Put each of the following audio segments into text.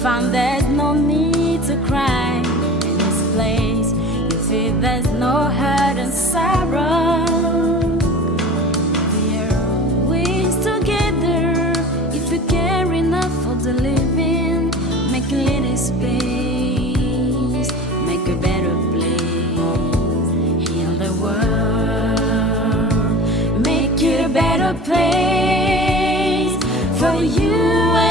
find there's no need to cry. In this place, you feel there's no hurt and sorrow. We are always together. If you care enough for the living, make a little space, make a better place. Heal the world, make it a better place for you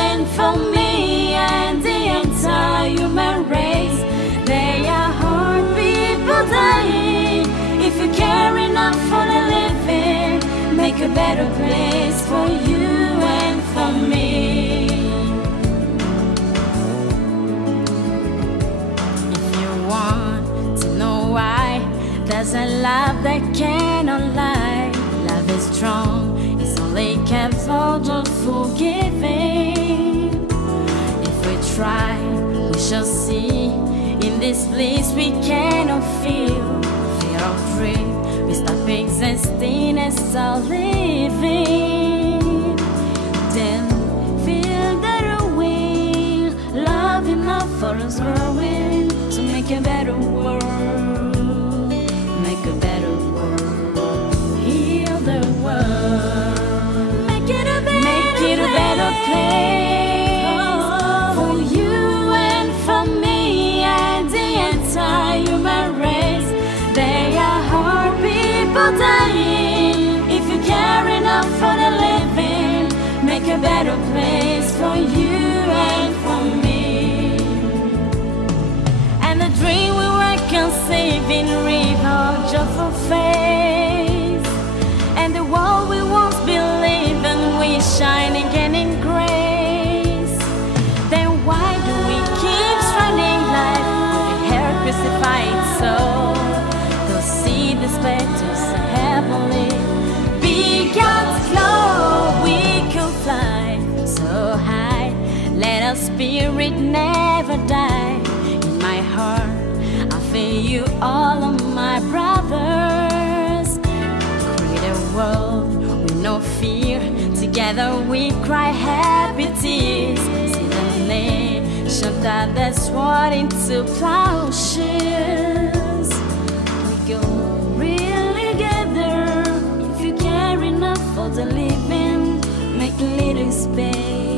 and for me and the entire human race. There are hard people dying. If you care enough for the living, make a better place for you and for me. If you want to know why, there's a love that cannot lie. Love is strong, it's only capable of forgiving. If we try, we shall see. In this place we cannot feel fear of dream. We stop existing and start living. Then feel that away, love enough for us growing to make a better world, make a better world. Heal the world, make it a better place for you and for me and the entire human race. There are hard people dying. If you care enough for the living, make a better place for you and for me. And the dream we were conceiving, river joyful face, and the world we once believed in, we shine again in grace. Then why do we keep stranding life with a hair crucified soul? To see the specters heavenly, be God's glow, we could fly so high. Let our spirit never die. In my heart, I feel you, all of my brothers. Create a world with no fear. Together we cry happy tears. See the nation that that's what into plowshares. We go really together. If you care enough for the living, make a little space.